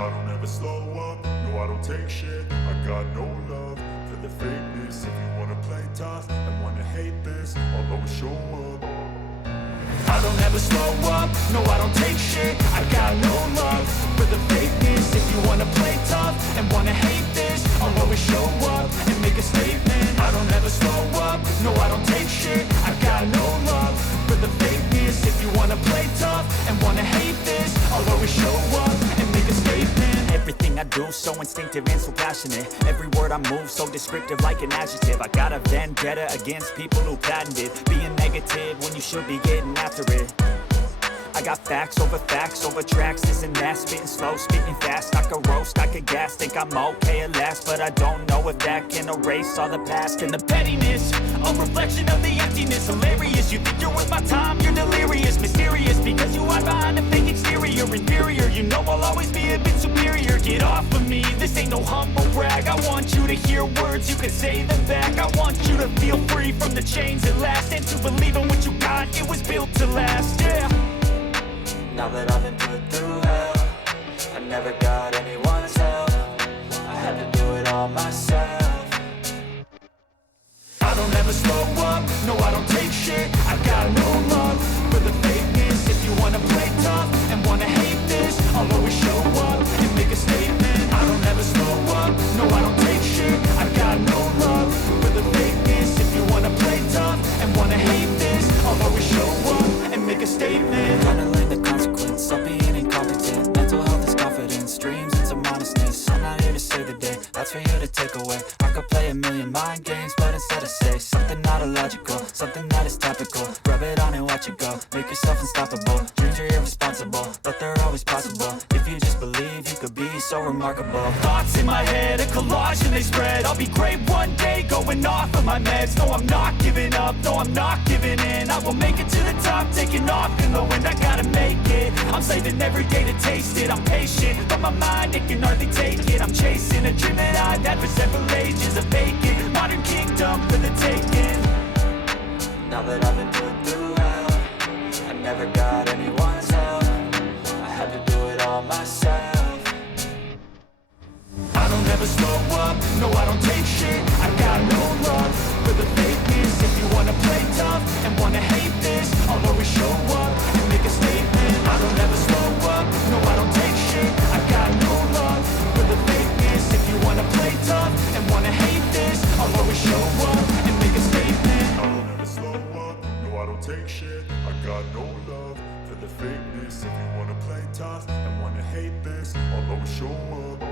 I don't ever slow up, no I don't take shit. I got no love for the fakeness. If you wanna play tough and wanna hate this, I'll always show up. I don't ever slow up, no I don't take shit. I got no love for the fakeness. If you wanna play tough and wanna hate this, I'll always show up and make a statement. I don't ever slow up, no I don't take shit. I got no love for the fakeness. If you wanna play tough and wanna hate this, I'll always show up and make a statement. Everything I do so instinctive and so passionate. Every word I move so descriptive like an adjective. I got a vendetta against people who patented being negative when you should be getting after it. I got facts over tracks, this and that. Spitting slow, speaking fast, I could roast, I could gas. Think I'm okay at last, but I don't know if that can erase all the past. And the pettiness, a reflection of the emptiness. Hilarious, you think you're worth my time, you're delirious. Mysterious, because you hide behind a fake exterior. Inferior, you know I'll always be a bit superior. Get off of me, this ain't no humble brag. I want you to hear words, you can say them back. I want you to feel free from the chains at last, and to believe in what you got, it was built to last, yeah. Now that I've been put through hell, I never got anyone's help. I had to do it all myself. I don't ever slow up, no I don't take shit. I got no love for the fakeness. If you wanna play tough and wanna hate this, I'll always show up and make a statement. I don't ever slow up, no I don't take shit. I got no love for the fakeness. If you wanna play tough and wanna hate this, I'll always show up and make a statement. Handling the consequence of being incompetent. Mental health is confidence, dreams and some honestness. I'm not here to save the day, that's for you to take away. I could play a million mind games, but instead I say something not illogical, something that is topical. Rub it on and watch it go, make yourself unstoppable. Dreams are irresponsible, but they're always possible. If you just believe, you could be so remarkable. Thoughts in my head, a collage and they spread. I'll be great one day, going off of my meds. No, I'm not giving up, no, I'm not giving in. I will make it to the top, taking off in the wind. I gotta make it, I'm saving every day to taste it. I'm patient, but my mind, it can hardly take it. I'm chasing a dream that I've had for several ages. A vacant, modern kingdom for the taking. Now that I've been put through hell, I never got anyone's help. I had to do it all myself. I don't ever slow up, no I don't take shit. I got no love for the fakeness. If you wanna play tough and wanna hate this, I'll always show up and make a statement. I don't ever slow up, no I don't take shit. I got no love for the fakeness. If you wanna play tough and wanna hate this, I'll always show up and make a statement. I don't ever slow up, no I don't take shit. I got no love for the fakeness. If you wanna play tough and wanna hate this, I'll always show up.